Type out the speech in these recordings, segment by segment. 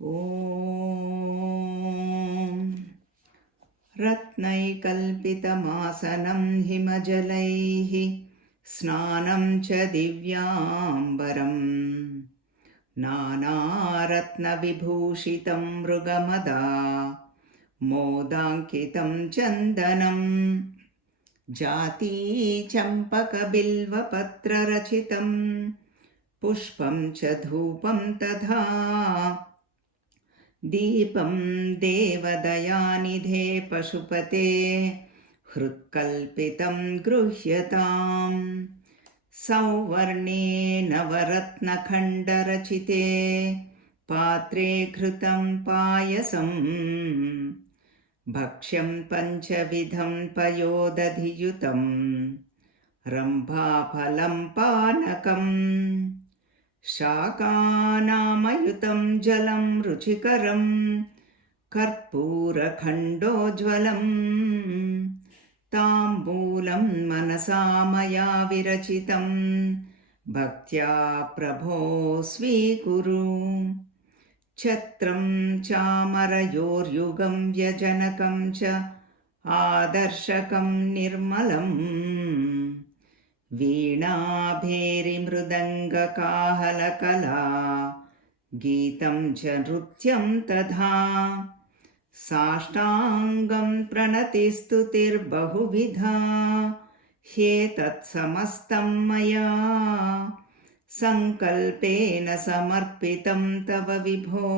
ॐ रत्नैकल्पितमासनं हिमजलैः स्नानं च दिव्याम्बरम् नानारत्नविभूषितं मृगमदा मोदाङ्कितं चन्दनं जातीचम्पकबिल्वपत्ररचितं पुष्पं च धूपं तथा दीपं देवदयानिधे पशुपते हृत्कल्पितं गृह्यताम् सौवर्णे नवरत्नखण्डरचिते पात्रे घृतं पायसम् भक्ष्यं पञ्चविधं पयोदधियुतं रम्भाफलं पानकम् शाकानामयुतं जलं रुचिकरं कर्पूरखण्डोज्ज्वलम् ताम्बूलं मनसा मया विरचितं भक्त्या प्रभो स्वीकुरु छत्रं चामरयोर्युगं व्यजनकं च आदर्शकं निर्मलम् वीणाभेरिमृदङ्गकाहलकला गीतं च नृत्यं तथा साष्टाङ्गं प्रणतिस्तुतिर्बहुविधा ह्येतत्समस्तं मया सङ्कल्पेन समर्पितं तव विभो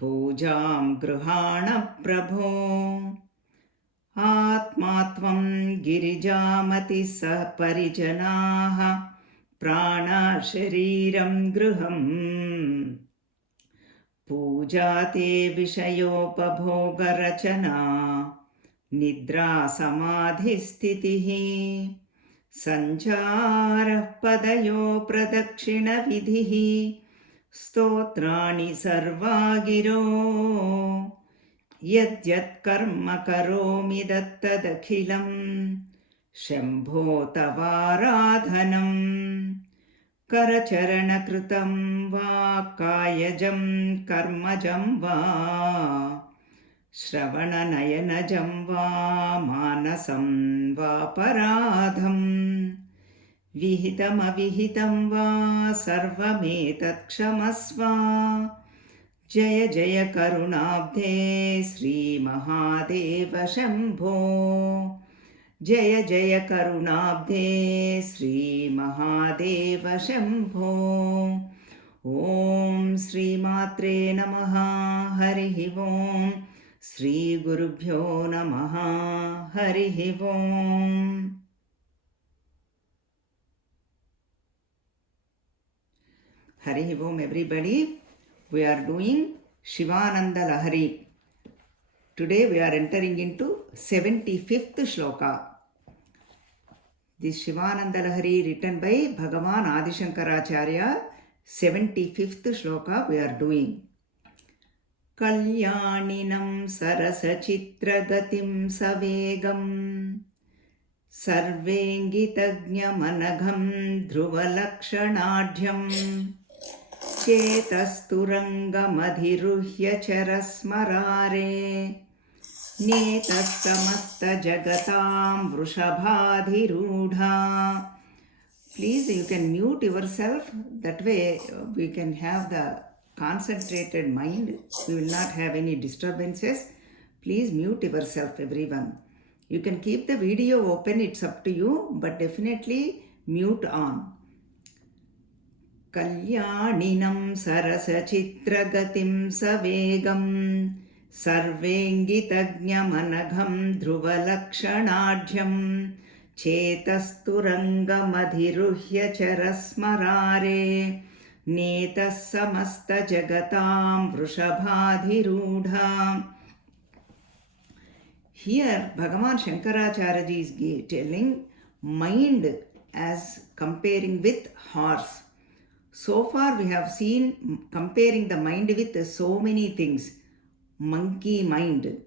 पूजां गृहाण प्रभो आत्मा त्वं गिरिजामतिः सह परिजनाः प्राणशरीरं गृहम् पूजा ते विषयोपभोगरचना निद्रा समाधिस्थितिः सञ्चारः पदयो प्रदक्षिणविधिः स्तोत्राणि सर्वा गिरो यद्यत् कर्म करोमि दत्तदखिलं शम्भो तवाराधनम् करचरणकृतं वा कायजं कर्मजं वा श्रवणनयनजं वा मानसं वापराधं विहितमविहितं वा सर्वमेतत् क्षमस्व जय जय करुणाब्धे श्रीमहादेव शम्भो जय जय करुणाब्धे श्रीमहादेव शम्भो ॐ श्रीमात्रे नमः हरिः ॐ श्रीगुरुभ्यो नमः हरिः ॐ हरिः ॐ everybody. We are doing Shivananda Lahari. Today we are entering into 75th Shloka. This Shivananda Lahari written by Bhagavan Adi Shankaracharya, 75th Shloka we are doing. Kalyaninam Sarasachitragatim Savegam Sarvengitagnyamanagham Dhruvalakshanadhyam चेतस्तुरङ्गमधिरुह्य चरस्मरारे नेतस्तमस्तजगतां वृषभाधिरूढा. Please, you can mute yourself. That way we can have the concentrated mind. We will not have any disturbances. Please mute yourself, everyone. You can keep the video open, it's up to you, but definitely mute on. कल्याणिनं सरसचित्रगतिं सवेगं सर्वेङ्गितज्ञमनघं ध्रुवलक्षणाढ्यं चेतस्तुरङ्गमधिरुह्य चरस्मरारे नेतः समस्तजगतां वृषभाधिरूढा. Here Bhagavan Shankaracharya is telling mind as comparing with horse. So far we have seen comparing the mind with so many things. Monkey mind,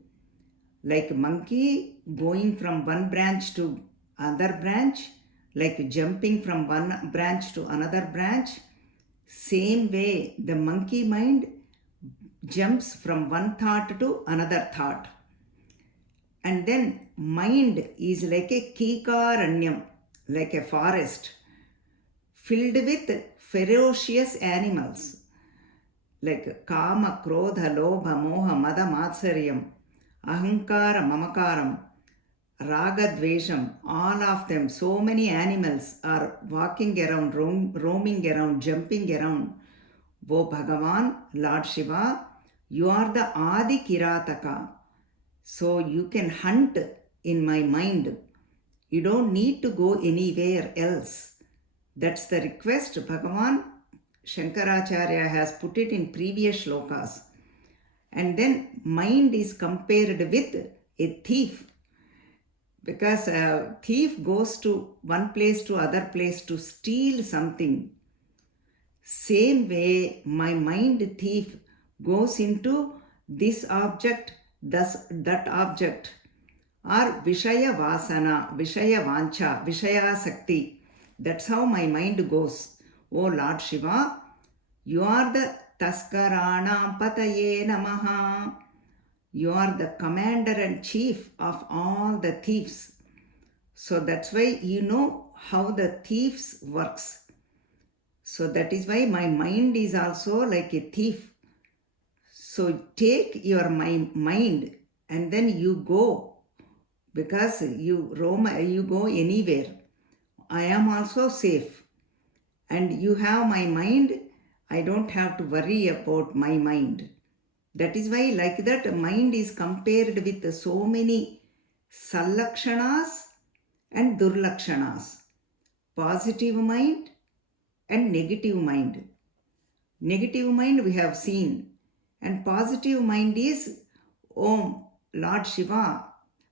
like monkey going from one branch to another branch, like jumping from one branch to another branch. Same way the monkey mind jumps from one thought to another thought. And then mind is like a kikaranyam, like a forest filled with ferocious animals like kama, krodha, lobha, moha, mada, matsaryam, ahankara, mamakaram, raga, dvesham, all of them, so many animals are walking around, roaming around, jumping around. O Bhagavan, Lord Shiva, you are the Adi Kirataka. So you can hunt in my mind. You don't need to go anywhere else. That's the request Bhagavan Shankaracharya has put it in previous shlokas. And then mind is compared with a thief. Because a thief goes to one place to other place to steal something. Same way, my mind thief goes into this object, thus that object, or Vishaya Vasana, Vishaya Vancha, Vishaya Sakti. That's how my mind goes. O Lord Shiva, you are the Taskarana Pataye Namaha. You are the commander and chief of all the thieves. So that's why you know how the thieves works. So that is why my mind is also like a thief. So take your mind and then you go, because you roam, you go anywhere. I am also safe. And you have my mind, I don't have to worry about my mind. That is why like that mind is compared with so many sallakshanas and durlakshanas. Positive mind and negative mind. Negative mind we have seen. And positive mind is, Om, Lord Shiva,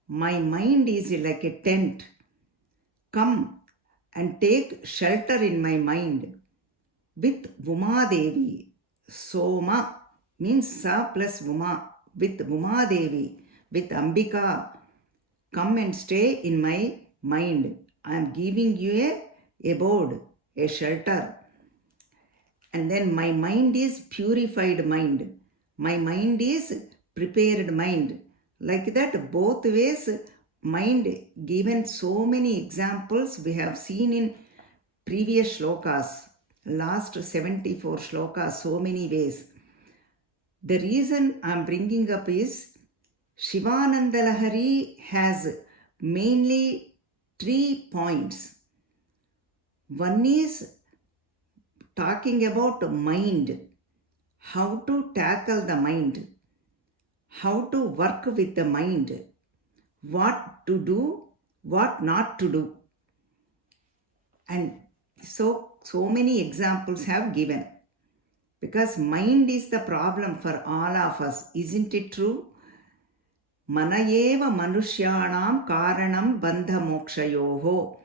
my mind is like a tent. Come and take shelter in my mind with Uma Devi. Soma means Sa plus Uma. With Uma Devi, with Ambika. Come and stay in my mind. I am giving you a abode, a shelter. And then my mind is purified mind. My mind is prepared mind. Like that, both ways, mind given so many examples we have seen in previous shlokas, last 74 shlokas, so many ways. The reason I am bringing up is Shivananda Lahari has mainly 3 points. One is talking about mind, how to tackle the mind, how to work with the mind, what to do, what not to do. And so many examples have given. Because mind is the problem for all of us. Isn't it true? Manayeva manushyanam karanam bandha mokshayoho.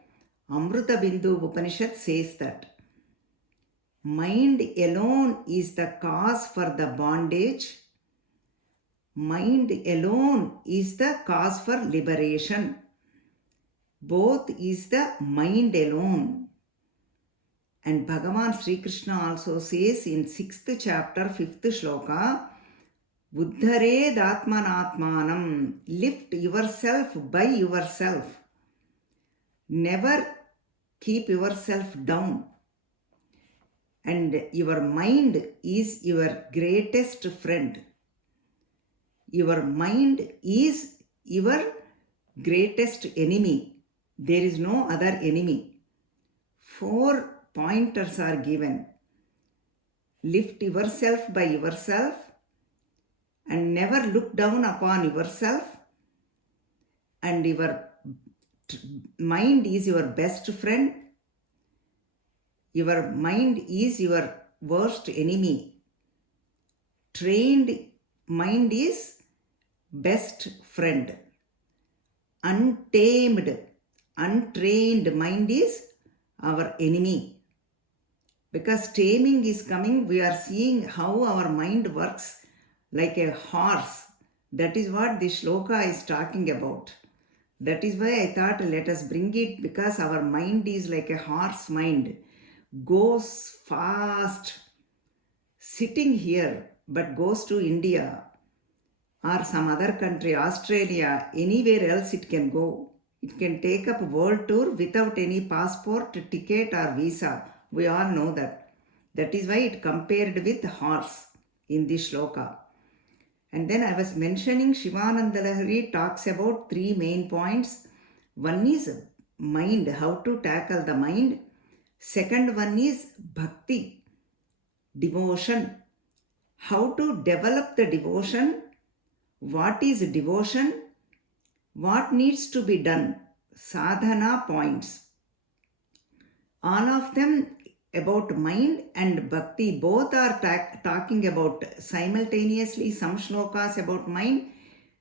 Amruta Bindu Upanishad says that. Mind alone is the cause for the bondage. Mind alone is the cause for liberation. Both is the mind alone. And Bhagavan Sri Krishna also says in 6th chapter, 5th shloka, Uddhared Atmanatmanam, lift yourself by yourself. Never keep yourself down. And your mind is your greatest friend. Your mind is your greatest enemy. There is no other enemy. 4 pointers are given. Lift yourself by yourself and never look down upon yourself. And your mind is your best friend. Your mind is your worst enemy. Trained mind is best friend. Untamed, untrained mind is our enemy. Because taming is coming, we are seeing how our mind works like a horse. That is what this shloka is talking about. That is why I thought let us bring it, because our mind is like a horse mind. Goes fast. Sitting here but goes to India or some other country, Australia, anywhere else it can go. It can take up a world tour without any passport, ticket or visa. We all know that. That is why it compared with horse in this shloka. And then I was mentioning Shivananda Lahari talks about three main points. One is mind, how to tackle the mind. Second one is bhakti, devotion. How to develop the devotion. What is devotion? What needs to be done? Sadhana points. All of them about mind and bhakti, both are talking about simultaneously some shlokas about mind,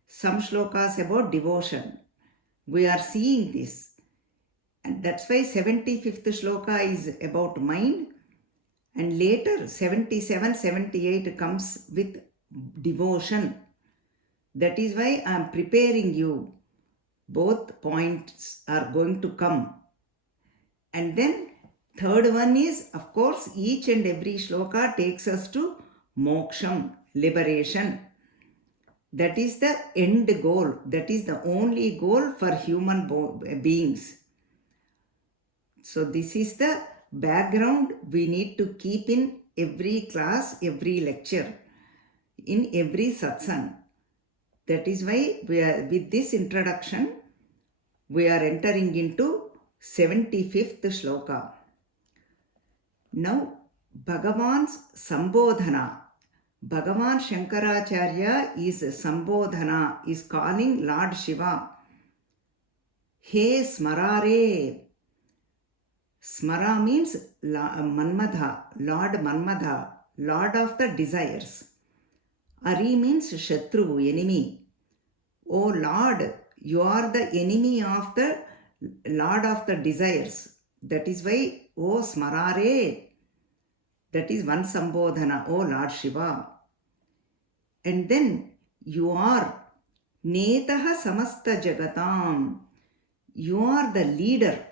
some shlokas about devotion. We are seeing this. And that's why 75th shloka is about mind, and later 77, 78 comes with devotion. That is why I am preparing you. Both points are going to come. And then third one is, of course, each and every shloka takes us to moksham, liberation. That is the end goal. That is the only goal for human beings. So this is the background we need to keep in every class, every lecture, in every satsang. That is why we are, with this introduction, we are entering into 75th shloka. Now, Bhagavan's Sambodhana. Bhagavan Shankaracharya is Sambodhana, is calling Lord Shiva. He Smarare. Smara means Manmadha, Lord Manmadha, Lord of the desires. Ari means Shatru, enemy. O Lord, you are the enemy of the Lord of the desires. That is why, O Smarare, that is one Sambodhana, O Lord Shiva. And then you are Netaha Samasta Jagatam. You are the leader.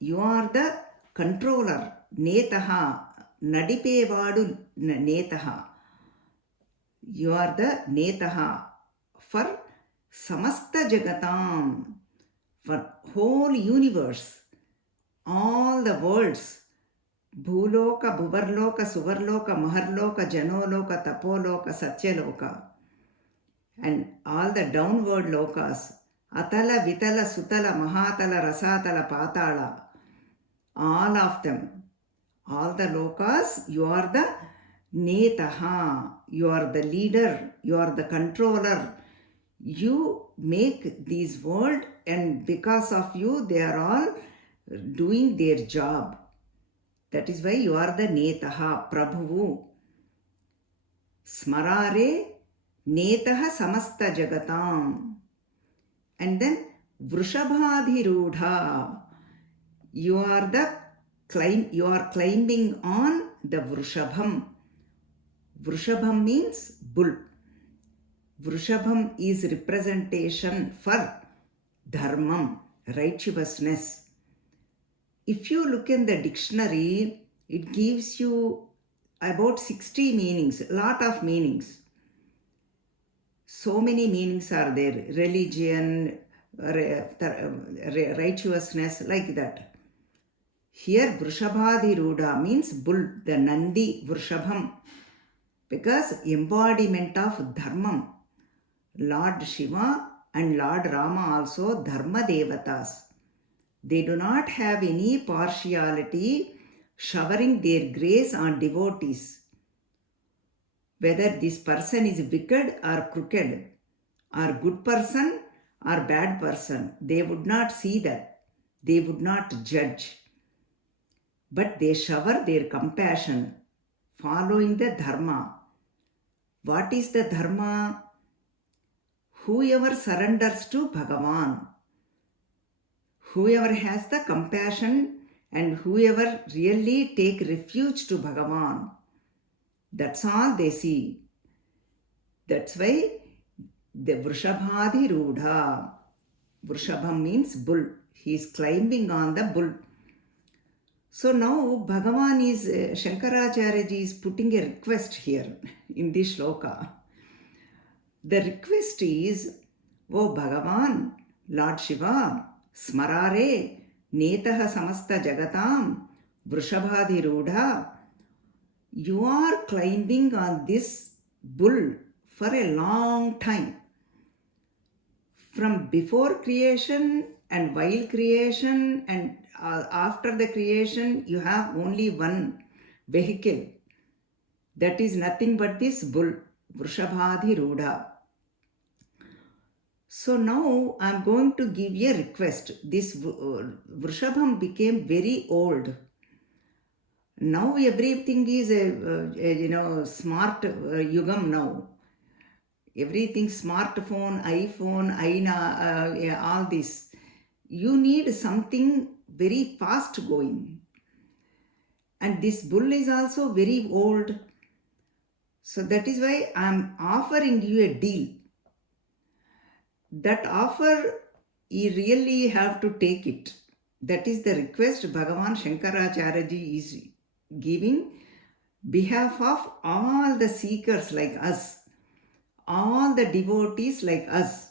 You are the controller. Netaha, Nadipevadu Netaha. You are the Netaha for Samasta Jagatam, for whole universe, all the worlds. Bhuloka, Bhuvarloka, Suvarloka, Maharloka, Janoloka, Tapoloka, Satyaloka. And all the downward lokas. Atala, Vitala, Sutala, Mahatala, Rasatala, Patala. All of them. All the lokas, you are the Netaha. You are the leader. You are the controller. You make this world, and because of you, they are all doing their job. That is why you are the Netaha, Prabhu. Smarare Netaha Samasta Jagatam. And then Vrushabhadhirudha. You are climbing on the Vrushabham. Vrushabham means bull. Vrushabham is representation for dharmam, righteousness. If you look in the dictionary, it gives you about 60 meanings, a lot of meanings. So many meanings are there. Religion, righteousness, like that. Here, Vrushabhadhirudha means bull, the Nandi Vrushabham, because embodiment of dharmam. Lord Shiva and Lord Rama also dharma devatas. They do not have any partiality, showering their grace on devotees. Whether this person is wicked or crooked, or good person or bad person, they would not see that. They would not judge. But they shower their compassion, following the dharma. What is the dharma? Whoever surrenders to Bhagavan, whoever has the compassion, and whoever really take refuge to Bhagavan, that's all they see. That's why the Vrushabhadhirudha. Vrushabham means bull. He is climbing on the bull. So now Bhagavan is, Shankaracharya ji is putting a request here in this shloka. The request is, O Bhagavan, Lord Shiva, Smarare, Netaha Samasta Jagatam, Vrishabhadhiruda, you are climbing on this bull for a long time. From before creation and while creation and after the creation, you have only one vehicle. That is nothing but this bull, Vrishabhadhiruda. So now I am going to give you a request. This Vrishabham became very old. Now everything is a smart yugam now. Everything smartphone, iPhone, all this. You need something very fast going. And this bull is also very old. So that is why I am offering you a deal. That offer, you really have to take it. That is the request Bhagavan Shankaracharya ji is giving behalf of all the seekers like us, all the devotees like us.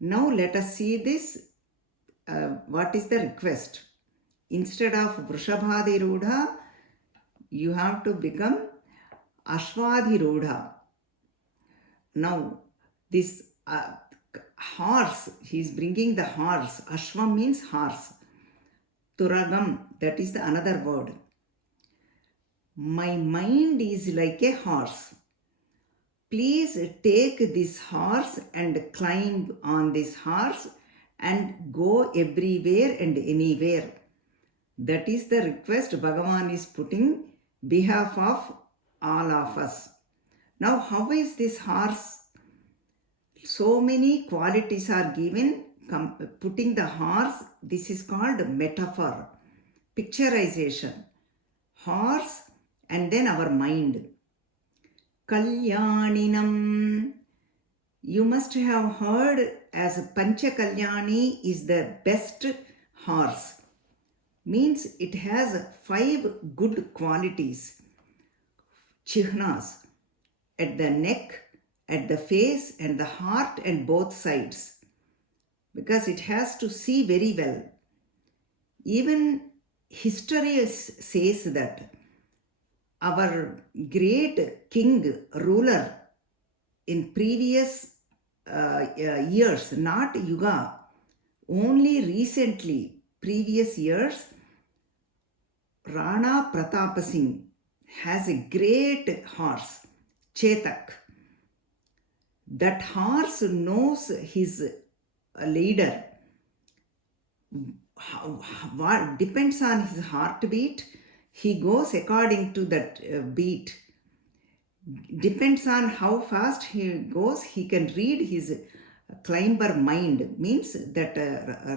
Now let us see this. What is the request? Instead of Vrishabhadhiruda, you have to become Ashwadhiruda. Now this horse, he is bringing the horse. Ashwa means horse. Turagam, that is the another word. My mind is like a horse. Please take this horse and climb on this horse and go everywhere and anywhere. That is the request Bhagavan is putting behalf of all of us. Now, how is this horse? So many qualities are given. Putting the horse, this is called metaphor, picturization. Horse and then our mind. Kalyaninam. You must have heard as Pancha Kalyani is the best horse. Means it has 5 good qualities. Chihnas at the neck, at the face and the heart and both sides. Because it has to see very well. Even history says that our great king, ruler in previous years, not Yuga, only recently, previous years, Rana Pratap Singh has a great horse, Chetak. That horse knows his leader. What depends on his heartbeat, he goes according to that beat. Depends on how fast he goes, he can read his climber mind, means that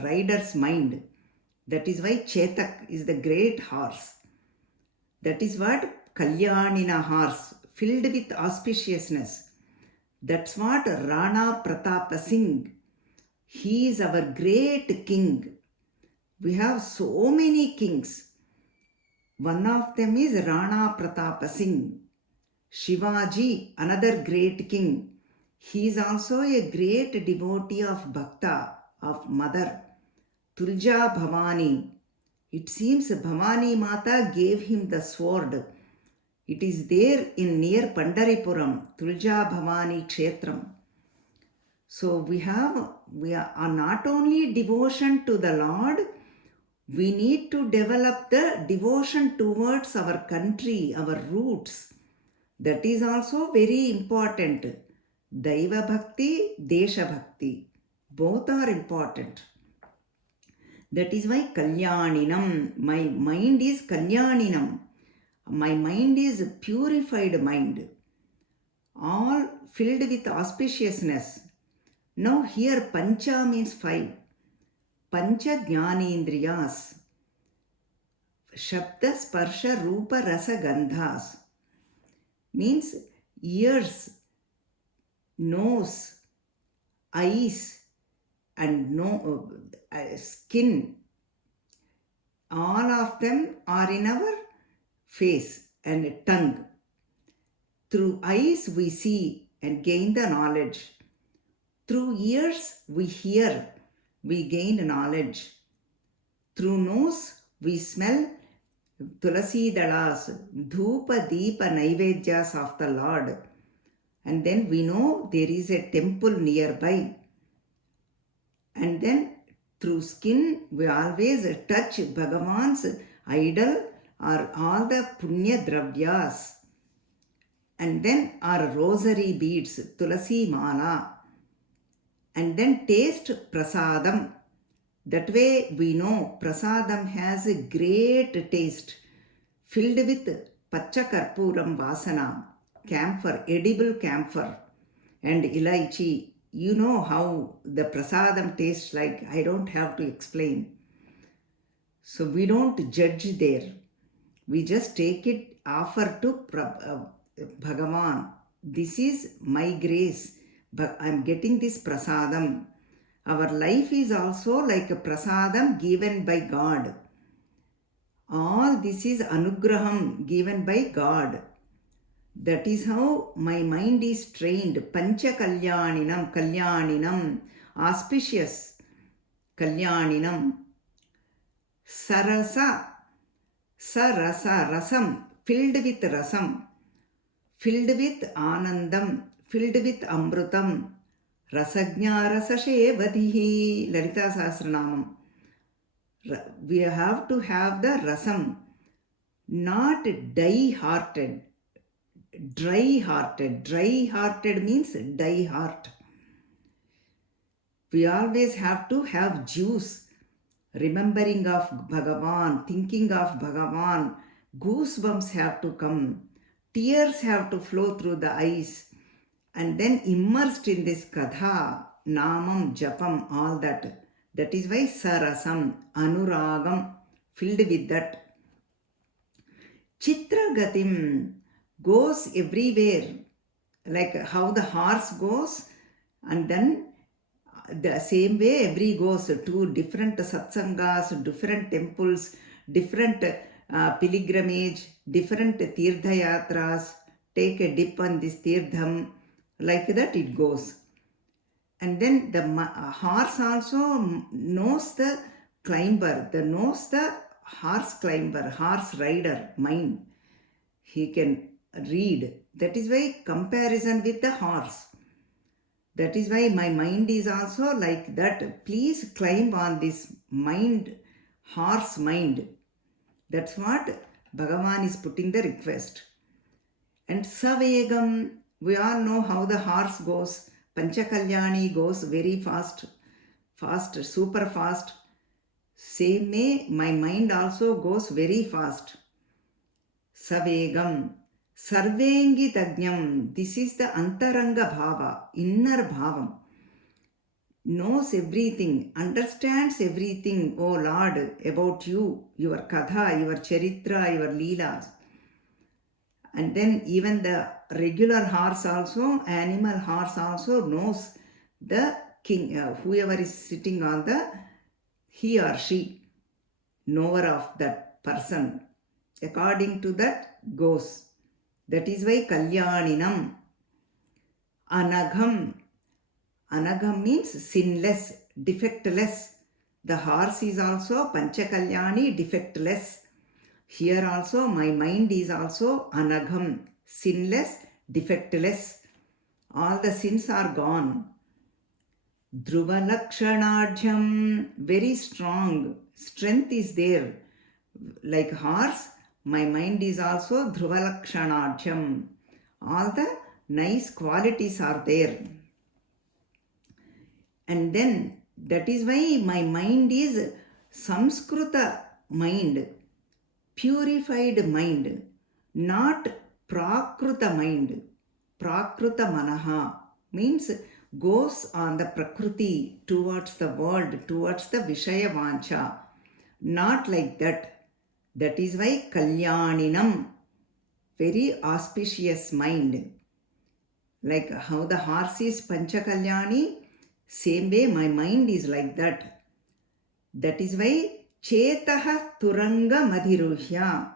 rider's mind. That is why Chetak is the great horse. That is what Kalyanina horse, filled with auspiciousness. That's what Rana Pratap Singh. He is our great king. We have so many kings. One of them is Rana Pratap Singh. Shivaji, another great king. He is also a great devotee of Bhakta, of Mother. Tulja Bhavani. It seems Bhavani Mata gave him the sword. It is there in near Pandaripuram, Tulja Bhavani Kshetram. So we are not only devotion to the Lord, we need to develop the devotion towards our country, our roots. That is also very important. Daiva Bhakti, Desha Bhakti. Both are important. That is why Kalyaninam. My mind is Kalyaninam. My mind is a purified mind. All filled with auspiciousness. Now here Pancha means 5. Pancha Jnanendriyas. Shabda, Sparsha, Rupa, Rasa, Gandhas. Means ears, nose, eyes and skin, All of them are in our face and tongue. Through eyes we see and gain the knowledge. Through ears we hear, we gain knowledge. Through nose we smell tulasi dalas, dhupa deepa naivedyas of the Lord. And then we know there is a temple nearby. And then through skin we always touch Bhagavan's idol or all the punya dravyas. And then our rosary beads, tulasi mala. And then taste prasadam. That way we know prasadam has a great taste, filled with pacha karpuram vasana, camphor, edible camphor, and ilaichi. You know how the prasadam tastes like. I don't have to explain. So we don't judge there. We just take it, offer to Bhagavan. This is my grace. But I am getting this prasadam. Our life is also like a prasadam given by God. All this is anugraham given by God. That is how my mind is trained. Pancha kalyaninam, auspicious kalyaninam. Sarasa, rasam, filled with rasam, filled with anandam, filled with amrutam. Rasajna rasashevadihi, Lalita Sahasranamam. We have to have the rasam, not die-hearted, dry-hearted. Dry-hearted means die-heart. We always have to have juice, remembering of Bhagavan, thinking of Bhagavan. Goosebumps have to come, tears have to flow through the eyes. And then immersed in this katha, namam, japam, all that. That is why sarasam, anuragam, filled with that. Chitra gatim goes everywhere, like how the horse goes, and then the same way every goes to different satsangas, different temples, different pilgrimage, different tirtha yatras, take a dip on this tirtham. Like that it goes. And then the horse also knows the climber, knows the horse climber, horse rider, mind. He can read. That is why comparison with the horse. That is why my mind is also like that. Please climb on this mind, horse mind. That's what Bhagavan is putting the request. And savegam, we all know how the horse goes. Panchakalyani goes very fast, super fast. Same way, my mind also goes very fast. Savegam, sarvengi tajnam. This is the antaranga bhava, inner bhavam. Knows everything, understands everything, O Lord, about you, your katha, your charitra, your leelas. And then even the regular horse also, animal horse also knows the king, whoever is sitting on the, he or she, knower of that person. According to that goes. That is why kalyaninam. Anagham. Anagham means sinless, defectless. The horse is also panchakalyani, defectless. Here also my mind is also anagham, sinless, defectless. All the sins are gone. Dhruva lakshanadhyam, very strong. Strength is there. Like horse, my mind is also dhruva lakshanadhyam. All the nice qualities are there. And then that is why my mind is Samskrita mind, purified mind, not Prakruta mind. Prakruta manaha means goes on the Prakriti, towards the world, towards the Vishaya Vancha. Not like that. That is why Kalyaninam, very auspicious mind. Like how the horse is Panchakalyani, same way my mind is like that. That is why Chetaha Turanga Madhiruhya.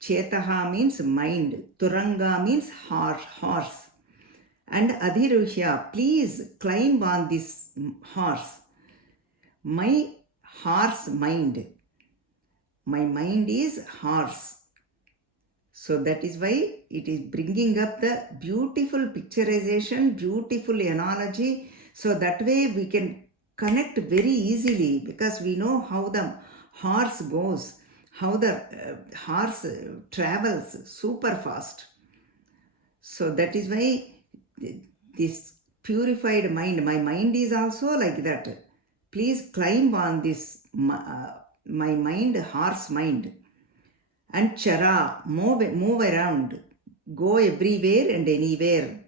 Chetaha means mind. Turanga means horse. And Adhiruhya, please climb on this horse. My horse mind. My mind is horse. So that is why it is bringing up the beautiful picturization, beautiful analogy. So that way we can connect very easily, because we know how the horse goes, how the horse travels super fast. So that is why this purified mind, my mind is also like that. Please climb on this, my mind, horse mind. And chara, move around, go everywhere and anywhere.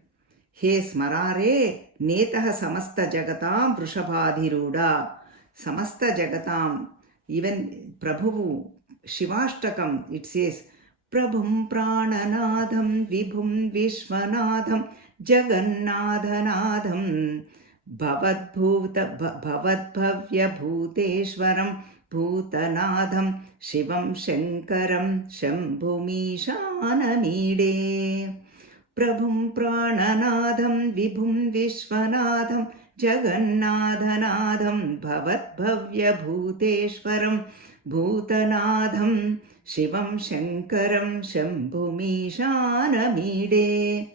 He smarare netaha samasta jagatam vrishabhadhiruda. Samasta jagatam, even Prabhu Shivashtakam, it says, Prabhum prananadham vibhum vishwanadham jagannadhanadham bhavadbhavya bhuteshwaram Bhutanadham Shivam Shankaram Shambhumishanameede. Prabhum Prananadham Vibhum Vishwanadham Jagannadhanadham Bhavatbhavya Bhuteshwaram Bhutanadham Shivam Shankaram Shambhumishanameede.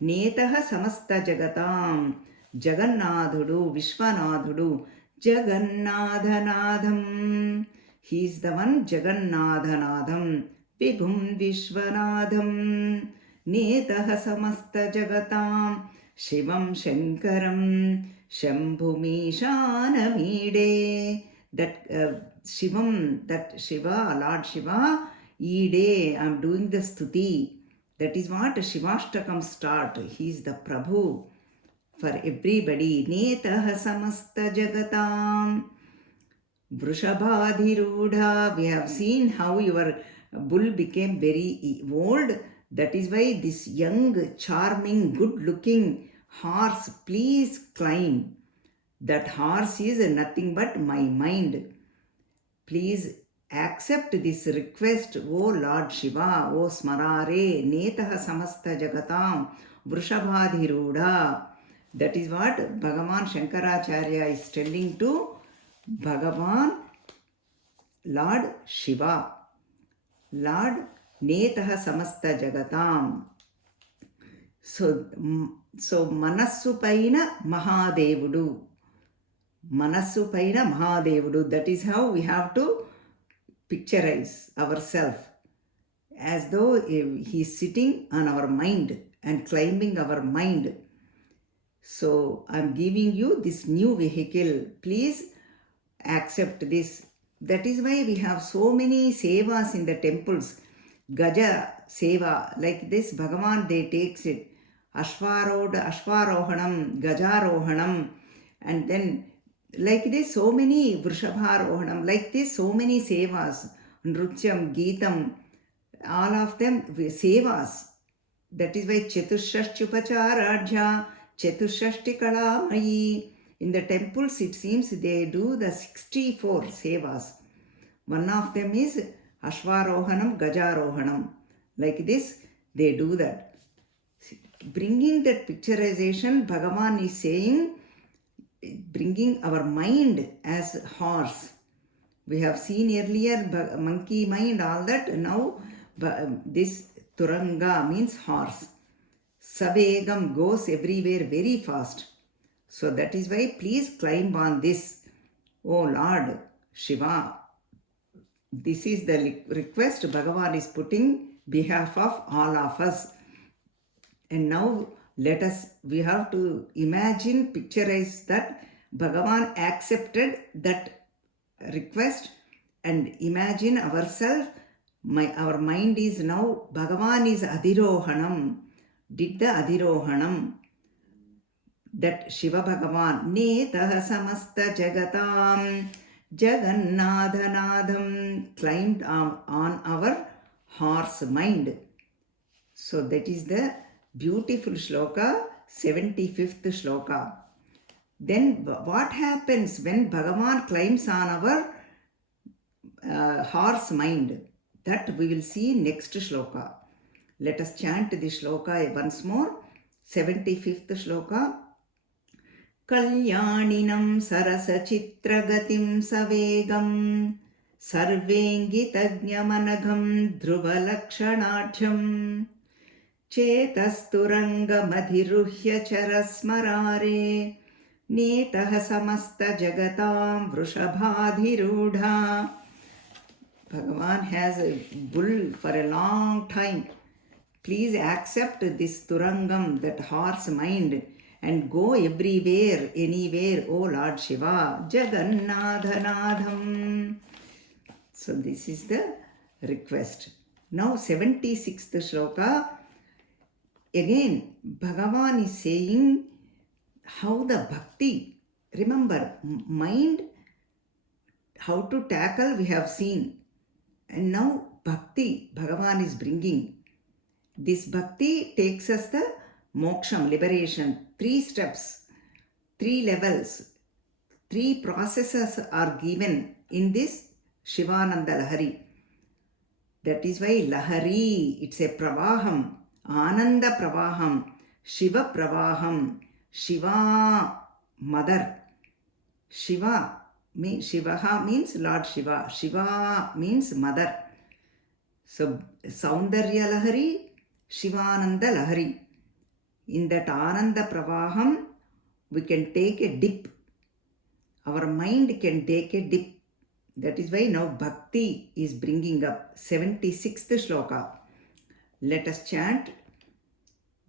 Netaha Samasta Jagatam. Jagannadhudu Vishwanadhudu Jagannadhanadham. He is the one, Jagannadhanadham. Vibhum Vishwanadham. Netaha samasta jagatam. Shivam Shankaram. Shambhumishanameede. That Shivam, that Shiva, Lord Shiva, Ede, I am doing the stuti. That is what Shivashtakam start. He is the Prabhu for everybody. Netaha samasta jagatam. Vrishabhadhiruda. We have seen how your bull became very old. That is why this young, charming, good-looking horse, please climb. That horse is nothing but my mind. Please accept this request, O Lord Shiva, O Smarare, Netaha samasta jagatam, Vrishabhadhiruda. That is what Bhagavan Shankaracharya is telling to Bhagavan, Lord Shiva. Lord Netaha samasta jagatam. So Manassu paina Mahadevudu. Manassu paina Mahadevudu. That is how we have to picturize ourselves. As though he is sitting on our mind and climbing our mind. So I am giving you this new vehicle. Please accept this. That is why we have so many sevas in the temples. Gaja seva, like this, Bhagavan, they takes it. Ashvarohanam, Gajarohanam, and then like this, so many Vrishabharohanam, like this, so many sevas, Nrutyam, Geetam, all of them sevas. That is why Chaturshashtyupacharajya, Chaturshashti Kalamayi. In the temples, it seems they do the 64 sevas. One of them is Ashvarohanam, Gajarohanam. Like this, they do that. Bringing that picturization, Bhagavan is saying, bringing our mind as horse. We have seen earlier monkey mind, all that. Now, this Turanga means horse. Savegam goes everywhere very fast. So that is why please climb on this, O Lord Shiva. This is the request Bhagavan is putting behalf of all of us. And now we have to imagine, picturize that Bhagavan accepted that request, and imagine ourselves, our mind is now, Bhagavan is Adhirohanam, did the Adhirohanam. That Shiva Bhagavan, Netaha samasta jagatam, Jagannadhanadham, climbed on our horse mind. So that is the beautiful shloka, 75th shloka. Then what happens when Bhagavan climbs on our horse mind. That we will see next shloka. Let us chant this shloka once more. 75th shloka. Kalyaninam sarasachitragatim savegam sarvengitagnamanagam dhruvalakshanaacham चेतस्तुरङ्गमधिरुह्य चरस्मरारे नीतः समस्तजगतां वृषभाधिरूढा. Bhagavan has a bull for a long time. Please accept this Turangam, that horse mind, and go everywhere, anywhere, O Lord Shiva. Jagannathanadham. So this is the request. Now 76th shloka. Again, Bhagavan is saying how the bhakti, remember, mind, how to tackle we have seen. And now bhakti, Bhagavan is bringing. This bhakti takes us the moksham, liberation. 3 steps, 3 levels, 3 processes are given in this Shivananda Lahari. That is why Lahari, it's a pravaham. Ananda Pravaham, Shiva Pravaham, Shiva Mother. Shiva means Shivaha means Lord Shiva. Shiva means Mother. So Saundarya Lahari, Shivananda Lahari. In that Ananda Pravaham, we can take a dip. Our mind can take a dip. That is why now Bhakti is bringing up 76th shloka. Let us chant.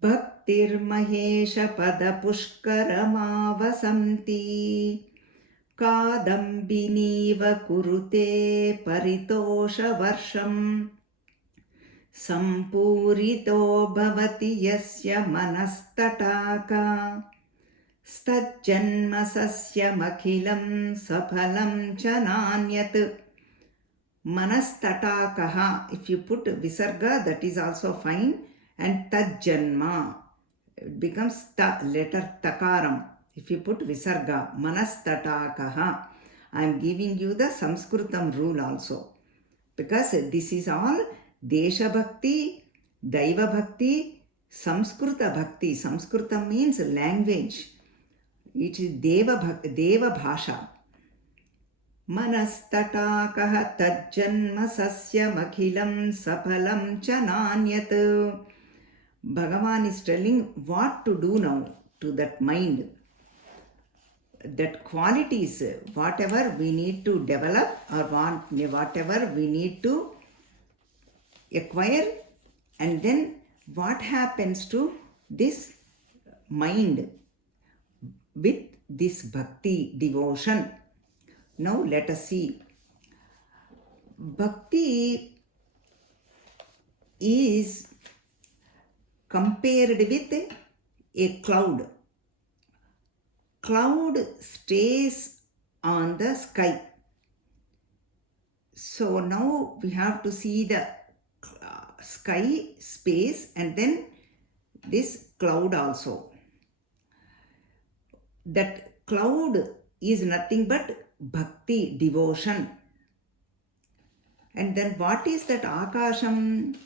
Bhaktir Mahesha Pada Pushkaramavasanti Kadambiniva Kurute Paritosha Varsham Sampurito Bhavati Yasya Manastataka Stajjanma Sasyam Akhilam Saphalam Chananyat. Manastatakaha, if you put visarga, that is also fine. And tajjanma, it becomes ta, letter takaram. If you put visarga, manastatakaha. I am giving you the Sanskritam rule also. Because this is all Desha Bhakti, Daiva Bhakti, Samskrita Bhakti. Samskritam means language. It is Deva Bhasha. Manastatakaha tajjanma sasyam akhilam saphalam chananyat. Bhagavan is telling what to do now to that mind. That qualities, whatever we need to develop or whatever we need to acquire, and then what happens to this mind with this bhakti, devotion. Now let us see. Bhakti is compared with a cloud. Cloud stays on the sky. So now we have to see the sky, space, and then this cloud also. That cloud is nothing but bhakti, devotion. And then what is that akasham?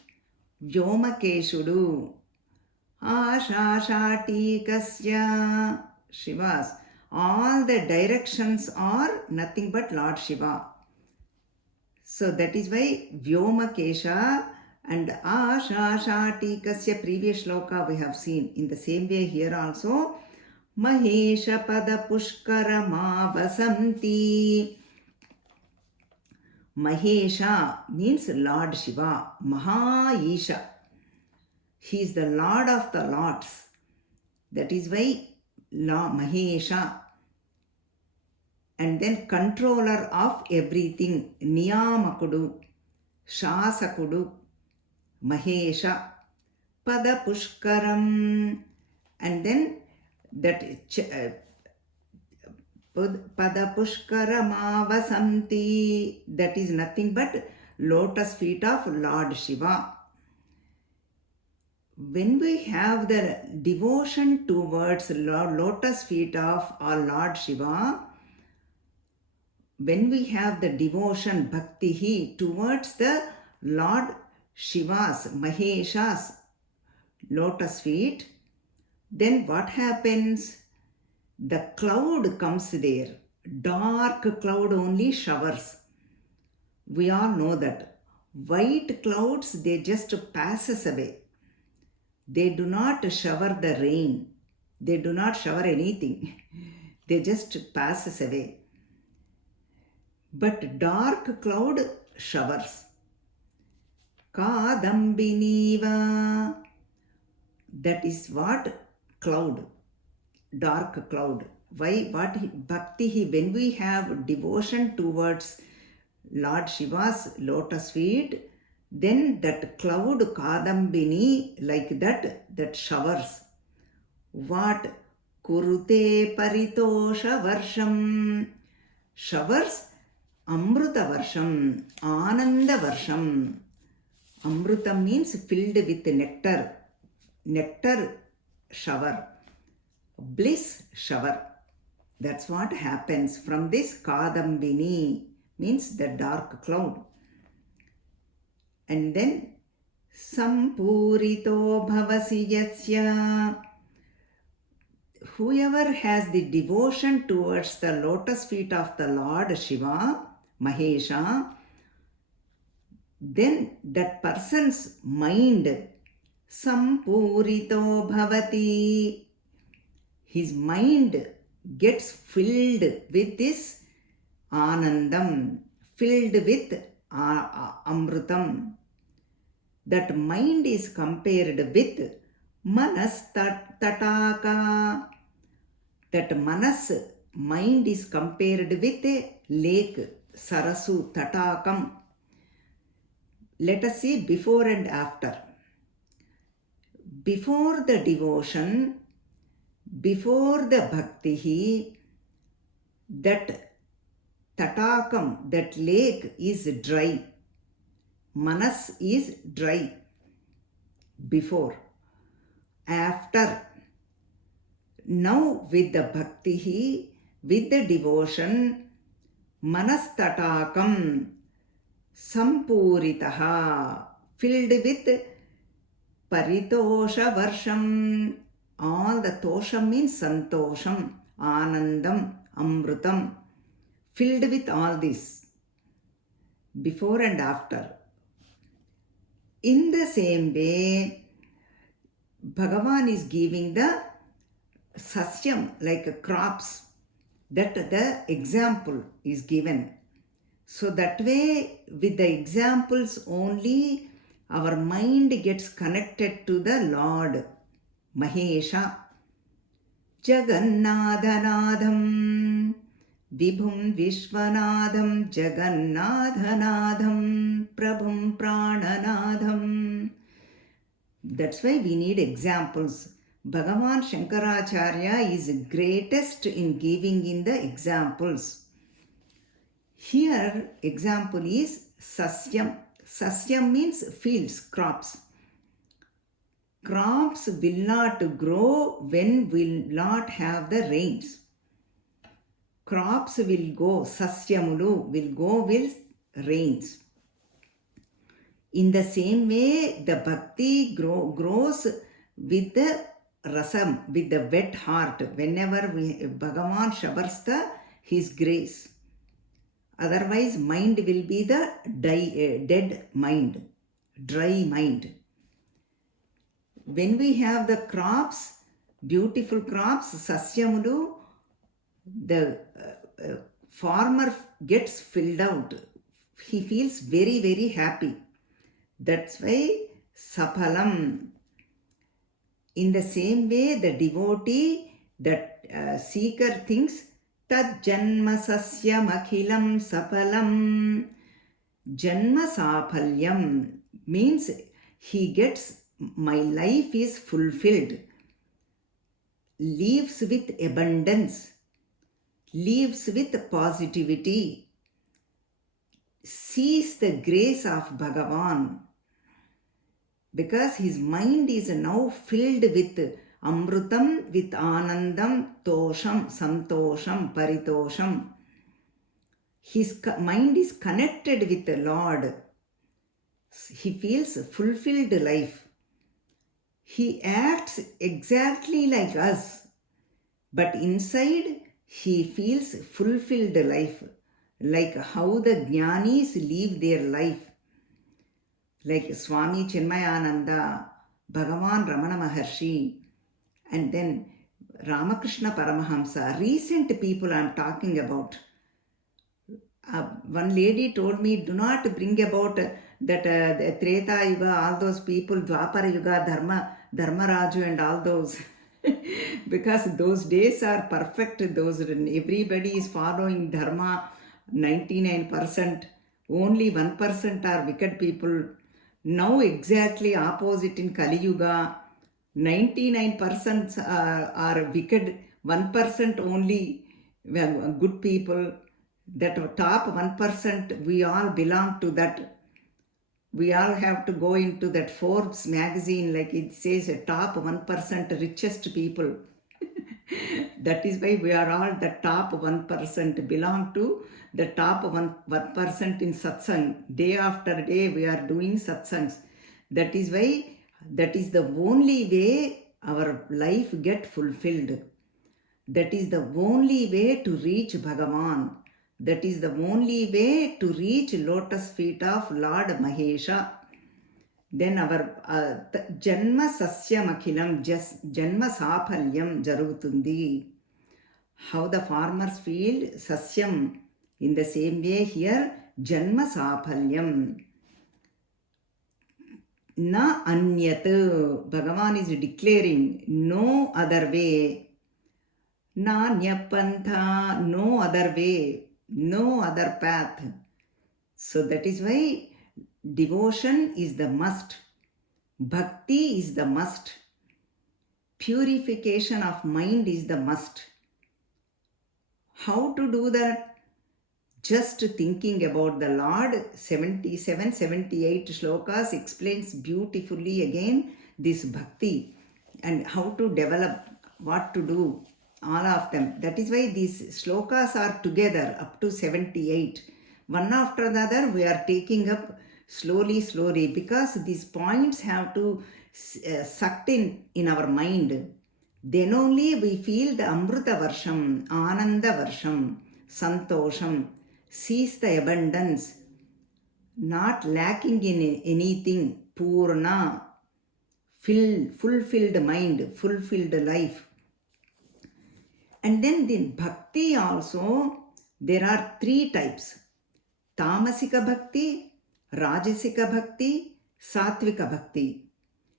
Vyomakeshudu. Ashashatikasya. Shivas. All the directions are nothing but Lord Shiva. So that is why Vyomakesha and Ashashatikasya, previous shloka we have seen. In the same way here also. Mahesha pada pushkarama vasanti. Mahesha means Lord Shiva. Mahaisha. He is the Lord of the Lords. That is why Mahesha. And then controller of everything. Niyamakudu. Shasakudu. Mahesha. Pada pushkaram. And then that pada pushkaramavasanti, that is nothing but lotus feet of Lord Shiva. When we have the devotion towards lotus feet of our Lord Shiva, when we have the devotion, bhakti towards the Lord Shiva's, Mahesha's lotus feet, then what happens? The cloud comes there. Dark cloud only showers. We all know that. White clouds, they just passes away. They do not shower the rain. They do not shower anything. They just passes away. But dark cloud showers. Kadambiniva. That is what? Cloud. Dark cloud. Why? What? Bhakti. When we have devotion towards Lord Shiva's lotus feet, then that cloud Kadambini, like that showers. What? Kurute paritosha varsham. Showers Amruta varsham, Ananda varsham. Amruta means filled with nectar. Nectar shower. Bliss shower. That's what happens from this Kadambini, means the dark cloud. And then Sampurito bhavasi yasya. Whoever has the devotion towards the lotus feet of the Lord Shiva, Mahesha, then that person's mind Sampurito bhavati. His mind gets filled with this Anandam, filled with Amrutam. That mind is compared with Manas Tataka. That Manas, mind is compared with a lake, Sarasu, Tatakam. Let us see before and after. Before the devotion, before the bhakti, that Tatakam, that lake is dry. Manas is dry. Before. After. Now with the bhakti, with the devotion, Manas Tatakam, Sampuritaha, filled with Paritosha Varsham. All the Tosham means Santosham, Anandam, Amrutam. Filled with all this. Before and after. In the same way, Bhagavan is giving the sasyam, like crops, that the example is given. So that way, with the examples only, our mind gets connected to the Lord, Mahesha. Jagannathanadham, Vibhum Vishwanadham, Jagannathanadham, Prabhum Prananadham. That's why we need examples. Bhagavan Shankaracharya is greatest in giving in the examples. Here, example is Sasyam. Sasyam means fields, crops. Crops will not grow when will not have the rains. Crops will go, Sasyamulu will go with rains. In the same way, the bhakti grows with the rasam, with the wet heart, whenever Bhagavan showers his grace. Otherwise, mind will be the dead mind, dry mind. When we have the crops, beautiful crops, Sasyamulu, the farmer gets filled out. He feels very, very happy. That's why Sapalam. In the same way, the devotee, that seeker thinks, Tad Janma Sasyam Akhilam Sapalam. Janma Sapalyam means he gets, my life is fulfilled. Lives with abundance. Lives with positivity. Sees the grace of Bhagavan. Because his mind is now filled with Amrutam, with Anandam, Tosham, Santosham, Paritosham. his mind is connected with the Lord. He feels fulfilled life. He acts exactly like us, but inside he feels fulfilled life, like how the jnanis live their life. Like Swami Chinmayananda, Bhagavan Ramana Maharshi, and then Ramakrishna Paramahamsa, recent people I'm talking about. One lady told me, do not bring about the Treta Yuga, all those people, Dwapara Yuga, Dharmaraju and all those. Because those days are perfect. Everybody is following Dharma, 99%. Only 1% are wicked people. Now exactly opposite in Kali Yuga. 99% are wicked, 1% only good people. That top 1%, we all belong to that. We all have to go into that Forbes magazine, like it says, a top 1% richest people. That is why we are all the top 1%, belong to the top 1% in satsang. Day after day we are doing satsangs. That is why, that is the only way our life get fulfilled. That is the only way to reach Bhagavan. That is the only way to reach lotus feet of Lord Mahesha. Then our Janma Sasyam Akhilam, Janma Saphalyam Jarutundi. How the farmers feel Sasyam. In the same way here, Janma Saphalyam. Na Anyat. Bhagavan is declaring no other way. Na Nyapantha, no other way, no other path. So that is why devotion is the must. Bhakti is the must. Purification of mind is the must. How to do that? Just thinking about the Lord, 77, 78 shlokas explains beautifully again this bhakti and how to develop, what to do, all of them. That is why these shlokas are together up to 78. One after the other we are taking up slowly, because these points have to sucked in our mind. Then only we feel the Amrita Varsham, Ananda Varsham, Santosham, sees the abundance, not lacking in anything, Purna, fulfilled mind, fulfilled life. And then in bhakti also, there are 3 types. Tamasika bhakti, Rajasika bhakti, Satvika bhakti.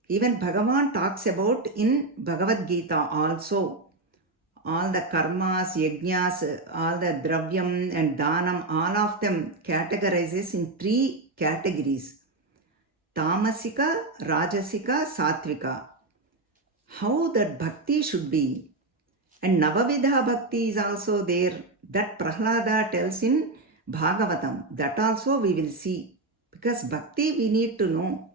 Even Bhagavan talks about in Bhagavad Gita also. All the karmas, yajnas, all the dravyam and dhanam, all of them categorizes in 3 categories. Tamasika, Rajasika, Satvika. How that bhakti should be. And Navavidha bhakti is also there. That Prahlada tells in Bhagavatam. That also we will see. Because bhakti we need to know.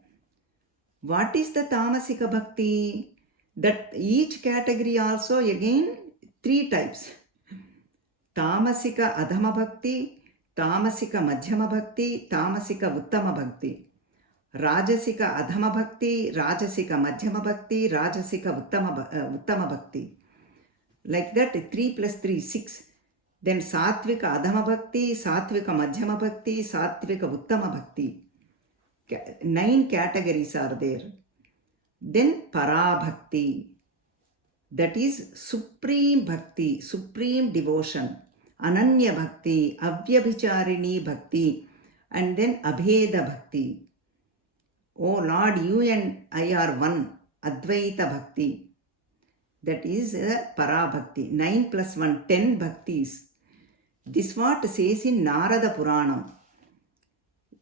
What is the Tamasika bhakti? That each category also again 3 types. Tamasika Adhama bhakti, Tamasika Madhyama bhakti, Tamasika Uttama bhakti. Rajasika Adhama bhakti, Rajasika Madhyama bhakti, Rajasika Uttama bhakti. Like that 3 plus 3, 6. Then Satvika Adhama bhakti, Satvika Madhyama bhakti, Satvika Uttama bhakti. 9 categories are there. Then Para bhakti. That is supreme bhakti, supreme devotion. Ananya bhakti, Avyabhicharini bhakti, and then Abheda bhakti. Oh Lord, you and I are one. Advaita bhakti. That is Para bhakti. 9 plus 1, 10 bhaktis. This what says in Narada Purana.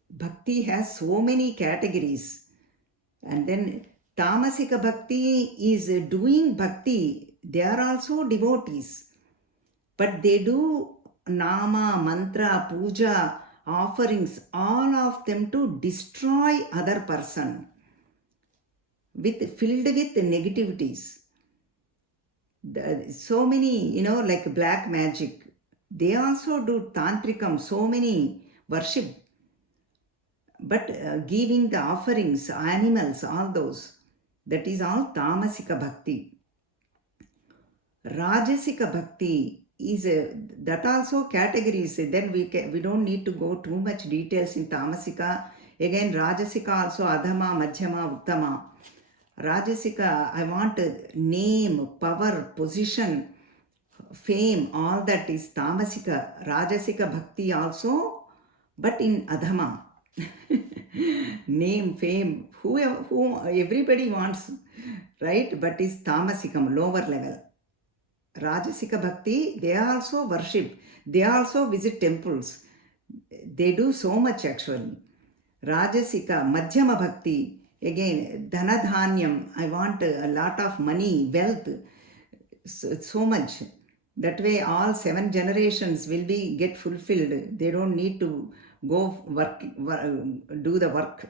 Bhakti has so many categories. And then Tamasika bhakti is doing bhakti. They are also devotees. But they do nama, mantra, puja, offerings, all of them to destroy other person. Filled with negativities. So many, like black magic. They also do tantrikam, so many worship, but giving the offerings, animals, all those, that is all tamasika bhakti. Rajasika bhakti is that also categories. Then we don't need to go too much details in tamasika. Again, rajasika also adhama, madhyama, uttama. Rajasika, I want name, power, position, fame, all that is tamasika. Rajasika bhakti also, but in adhama. Name, fame, who everybody wants, right? But is tamasikam, lower level. Rajasika bhakti, they also worship, they also visit temples, they do so much actually. Rajasika, madhyama bhakti, again, dhanadhanyam, I want a lot of money, wealth, so much. That way all 7 generations will be get fulfilled. They don't need to go do the work.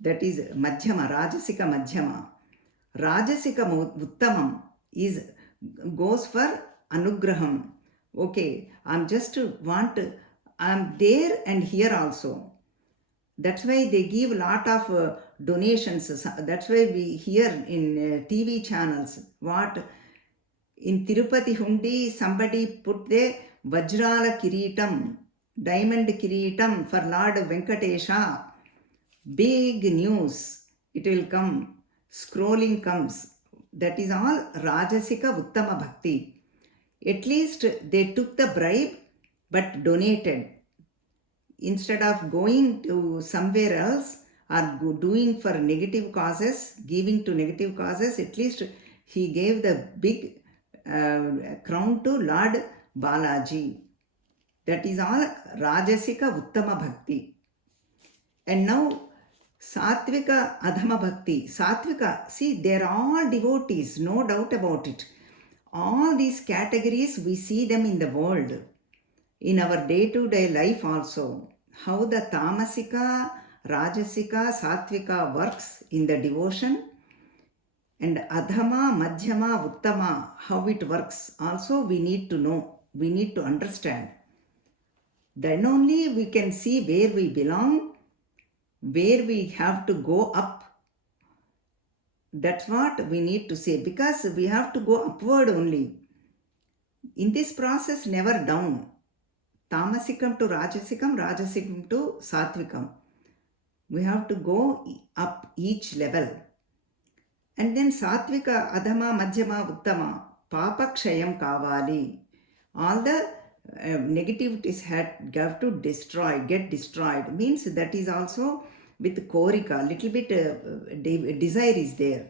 That is madhyama, rajasika madhyama. Rajasika uttamam is goes for anugraham. Okay, I'm there and here also. That's why they give a lot of donations. That's why we hear in TV channels, what in Tirupati Hundi, somebody put the Vajrala Kiritam, diamond Kiritam for Lord Venkatesha. Big news, it will come, scrolling comes. That is all Rajasika Uttama Bhakti. At least they took the bribe but donated. Instead of going to somewhere else or doing for negative causes, giving to negative causes, at least he gave the big crown to Lord Balaji. That is all Rajasika Uttama Bhakti. And now Satvika Adhama Bhakti. Satvika, see, they're all devotees, no doubt about it. All these categories, we see them in the world, in our day-to-day life also. How the Tamasika, Rajasika, Satvika works in the devotion, and Adhama, Madhyama, Uttama, how it works also we need to know, we need to understand. Then only we can see where we belong, where we have to go up. That's what we need to say, because we have to go upward only. In this process, never down. Tamasikam to Rajasikam, Rajasikam to Satvikam. We have to go up each level. And then Satvika, Adhama, Madhyama, Uttama, Papakshayam Kavali. All the negativities have to get destroyed. Means that is also with korika, little bit desire is there.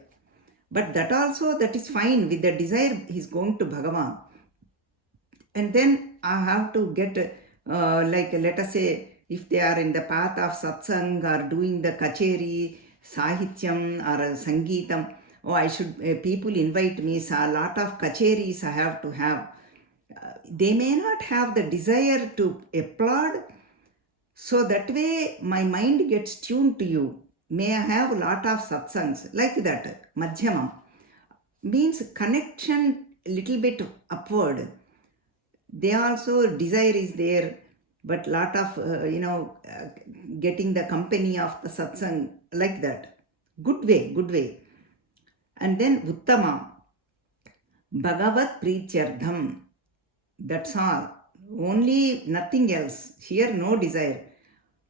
But that also, that is fine. With the desire, he is going to Bhagavan. And then I have to get, like let us say, if they are in the path of satsang or doing the kacheri, sahityam or sangeetam, people invite me, so a lot of kacheris I have to have. They may not have the desire to applaud, so that way my mind gets tuned to you. May I have a lot of satsangs, like that, madhyamam. Means connection little bit upward. They also, desire is there, but lot of, getting the company of the satsang, like that. Good way. And then Uttama, Bhagavat Prityardham. That's all. Only nothing else. Here no desire.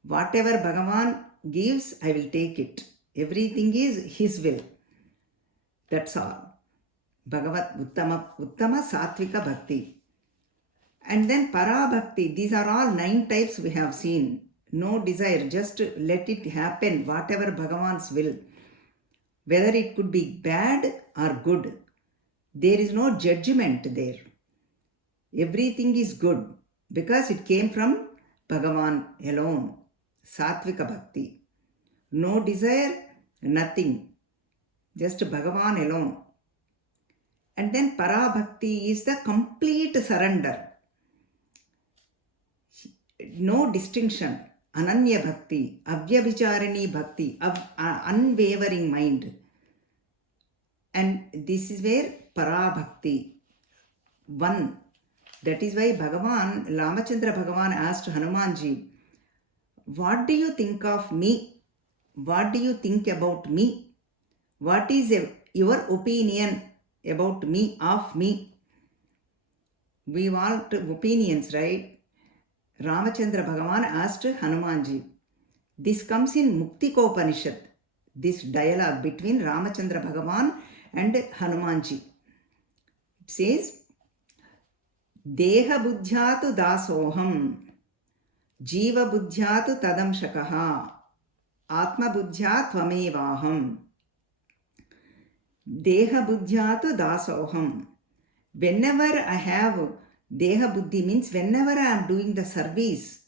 Whatever Bhagavan gives, I will take it. Everything is His will. That's all. Bhagavat Uttama Satvika Bhakti. And then Para Bhakti. These are all 9 types we have seen. No desire. Just let it happen. Whatever Bhagavan's will. Whether it could be bad or good. There is no judgment there. Everything is good because it came from Bhagavan alone. Satvika Bhakti. No desire, nothing. Just Bhagavan alone. And then Para Bhakti is the complete surrender. No distinction. Ananya Bhakti, Avyabhicharini Bhakti, unwavering mind. And this is where Para Bhakti, one. That is why Ramachandra Bhagavan asked Hanumanji, what do you think of me? What do you think about me? What is your opinion about me, of me? We want opinions, right? Ramachandra Bhagavan asked Hanumanji. This comes in Muktikopanishad, this dialogue between Ramachandra Bhagavan and Hanumanji. It says, Deha buddhyatu dasoham, Jiva buddhyatu tadamshakaha, Atma buddhya tvamevaham. Deha buddhyatu dasoham. Whenever I have Deha buddhi means whenever I am doing the service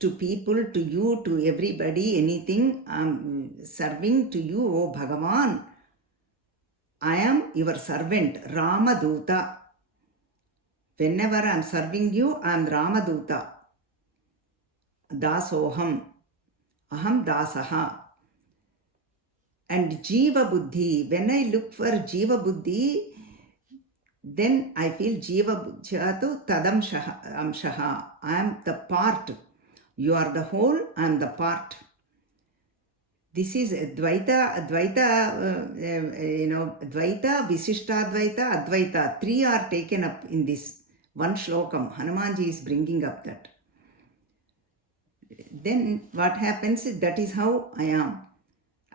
to people, to you, to everybody, anything, I am serving to you, O Bhagavan. I am your servant, Ramaduta. Whenever I am serving you, I am Ramaduta. Dasoham. Aham dasaha. And Jiva buddhi. When I look for Jiva buddhi, then I feel Jiva buddhyatu tadamshaha. I am the part. You are the whole, I am the part. This is Dvaita, Dvaita, Visishtadvaita, Advaita. Three are taken up in this one shlokam. Hanumanji is bringing up that. Then what happens is that is how I am.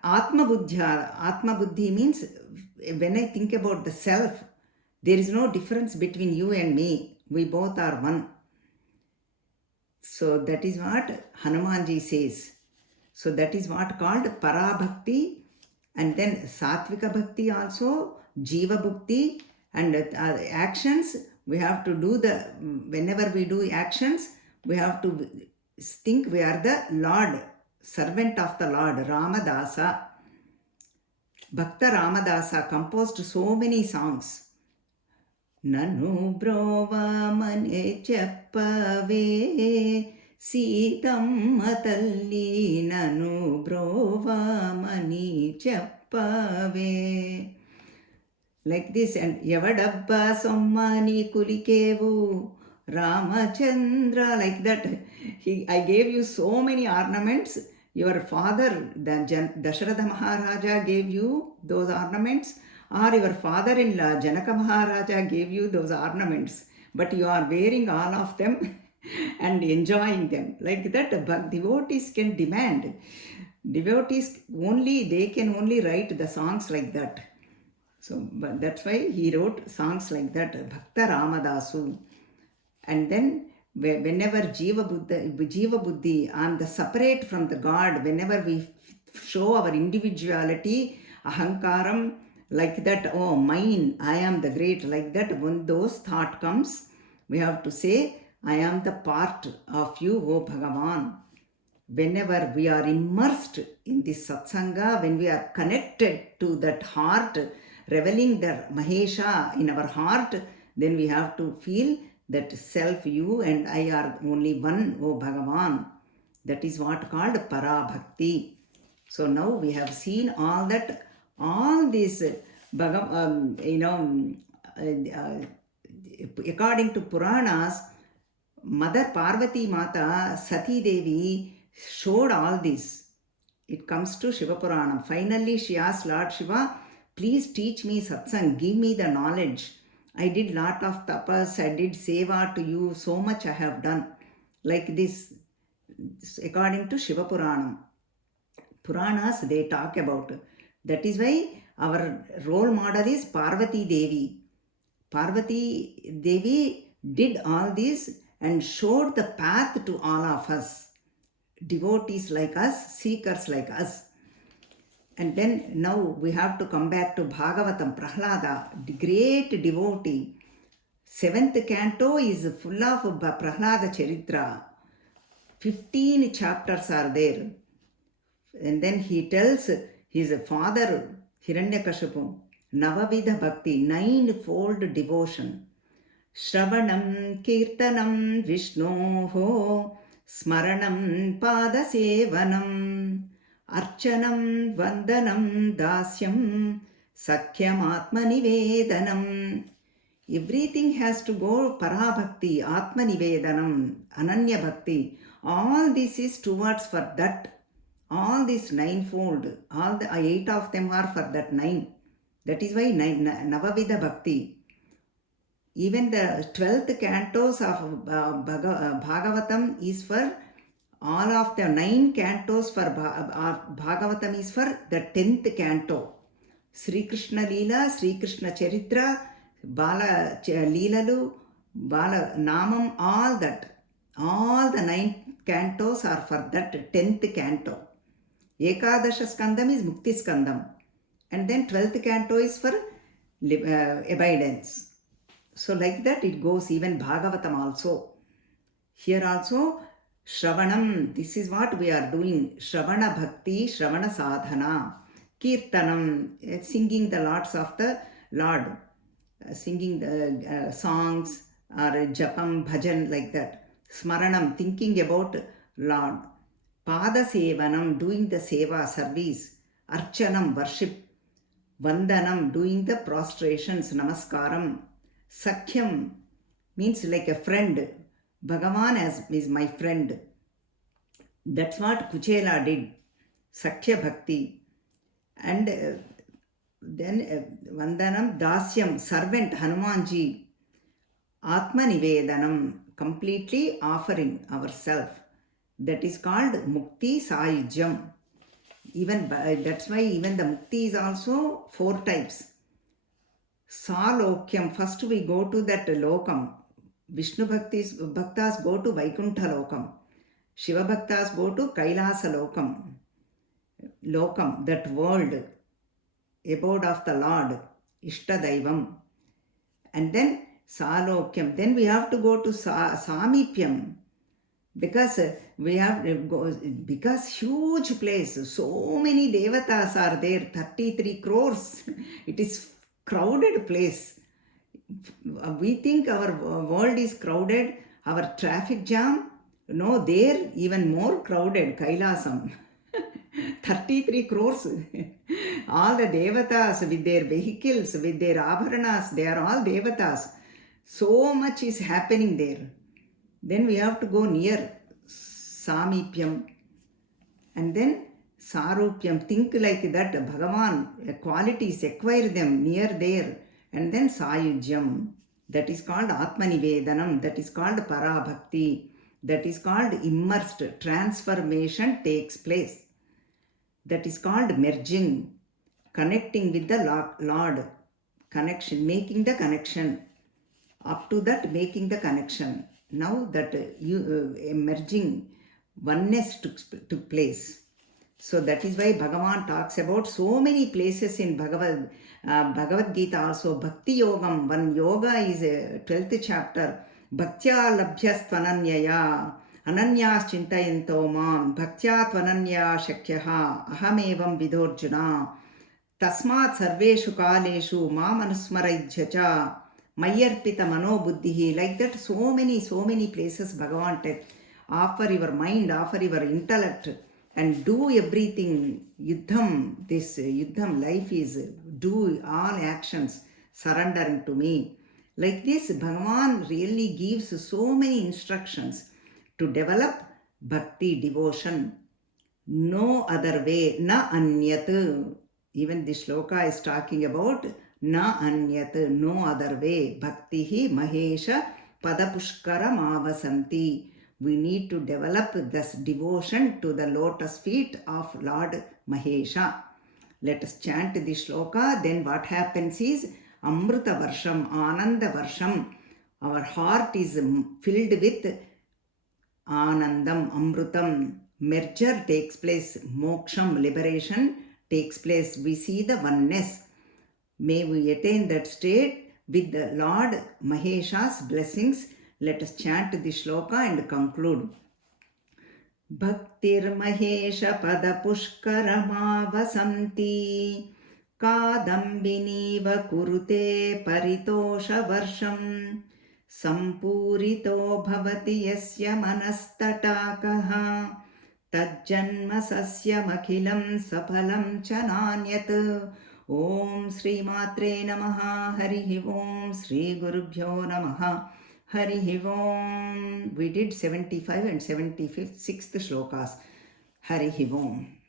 Atma buddhi means when I think about the self, there is no difference between you and me. We both are one. So that is what Hanumanji says. So that is what called Parabhakti, and then Satvika Bhakti also, Jiva Bhakti, and actions. We have to do whenever we do actions, we have to think we are the Lord, servant of the Lord, Ramadasa. Bhakta Ramadasa composed so many songs. Nanu brova mane cheppave Sitamma talli nanu brova mani cheppave. Like this, and Yavadabba sommani kulikevu Ramachandra, like that. I gave you so many ornaments. Your father, Dasharatha Maharaja, gave you those ornaments, or your father-in-law, Janaka Maharaja, gave you those ornaments. But you are wearing all of them and enjoying them. Like that, but devotees can demand. Devotees they can only write the songs like that. So, but that's why he wrote songs like that, Bhakta Ramadasu. And then, whenever Jiva Buddhi, I'm the separate from the God, whenever we show our individuality, Ahankaram, like that, oh, mine, I am the great, like that, when those thought comes, we have to say, I am the part of you, O Bhagavan. Whenever we are immersed in this satsanga, when we are connected to that heart, reveling the Mahesha in our heart, then we have to feel that self, you and I are only one, O Bhagavan. That is what called Parabhakti. So now we have seen all that, all this, according to Puranas, Mother Parvati Mata, Sati Devi showed all this. It comes to Shiva Puranam. Finally, she asked Lord Shiva, please teach me satsang, give me the knowledge. I did lot of tapas, I did seva to you, so much I have done. Like this, according to Shiva Puranam. Puranas, they talk about. That is why our role model is Parvati Devi. Parvati Devi did all this and showed the path to all of us. Devotees like us, seekers like us. And then now we have to come back to Bhagavatam, Prahlada, the great devotee. 7th canto is full of Prahlada Charitra. 15 chapters are there. And then he tells his father, Hiranyakashipu, Navavidha Bhakti, 9-fold devotion. Shravanam Kirtanam Vishnoho, Smaranam Padasevanam, Archanam Vandanam Dasyam, Sakhyam Atmanivedanam. Everything has to go Parabhakti, Atma Nivedanam, Ananya Bhakti. All this is towards for that. All this ninefold, all the 8 of them are for that 9. That is why Navavida Bhakti. Even the 12th cantos of Bhagavatam is for all of the 9 cantos for Bhagavatam is for the 10th canto. Sri Krishna Leela, Sri Krishna Charitra, Bala Leelalu, Bala Namam, all that. All the 9 cantos are for that 10th canto. Ekadasha Skandam is Mukti Skandam. And then 12th canto is for abidance. So like that it goes, even Bhagavatam also. Here also, Shravanam, this is what we are doing. Shravana Bhakti, Shravana Sadhana. Kirtanam, singing the Lords of the Lord. Singing the songs or Japam, Bhajan, like that. Smaranam, thinking about Lord. Pada Sevanam, doing the Seva, service. Archanam, worship. Vandanam, doing the prostrations, Namaskaram. Sakhyam means like a friend. Bhagavan is my friend. That's what Kuchela did. Sakhya Bhakti. And then Vandanam, Dasyam, servant Hanumanji. Atma Nivedanam, completely offering ourselves. That is called Mukti Sayujyam. Even that's why even the Mukti is also 4 types. Salokyam, first we go to that lokam. Vishnu Bhaktas go to Vaikuntha lokam. Shiva Bhaktas go to Kailasa lokam. Lokam, that world, abode of the Lord, Ishtadaivam. And then Salokyam. Then we have to go to Samipyam. Because we have to go, because huge place, so many devatas are there, 33 crores. It is crowded place. We think our world is crowded, our traffic jam. No, there even more crowded, Kailasam. 33 crores. All the devatas with their vehicles, with their abharanas, they are all devatas. So much is happening there. Then we have to go near Samipyam. And then Sarupyam, think like that, Bhagavan, qualities, acquire them near there. And then Sayujyam, that is called Atmanivedanam, that is called Parabhakti, that is called immersed, transformation takes place. That is called merging, connecting with the Lord, connection, making the connection. Up to that, making the connection. Now that merging, oneness took place. So that is why Bhagavan talks about so many places in Bhagavad Gita also. Bhakti Yogam, one yoga is a 12th chapter. Bhaktya labhyastvananyaya, ananyas chintayanto mam, bhaktya tvananya shakyaha, ahamevam vidorjuna, tasmat sarveshu kaleshu mam anusmarayjcha, mayarpita manobuddhihi. Like that, so many places Bhagavan tells. Offer your mind, offer your intellect, and do everything. Yuddham, this Yuddham life is do all actions, surrendering to me. Like this, Bhagavan really gives so many instructions to develop bhakti, devotion. No other way, na anyat. Even this shloka is talking about na anyat, no other way. Bhaktihi mahesha padapushkara mavasanti. We need to develop this devotion to the lotus feet of Lord Mahesha. Let us chant this shloka. Then what happens is Amrita Varsham, Ananda Varsham. Our heart is filled with Anandam, Amrutam. Merger takes place. Moksham, liberation takes place. We see the oneness. May we attain that state with the Lord Mahesha's blessings. Let us chant this shloka and conclude. Bhaktir Mahesha Pada Pushkarama Vasanti Kadambiniva Kurute Paritosha Varsham Sampurito Bhavati Yasya Manastataakaha Tajjanma Sasyam Akhilam Sapalam Chananyat Om Sri Matre Namaha. Harihi Om. Sri Gurubhyo Namaha. Harihi Om. We did 75 and 76th shlokas. Harihi Om.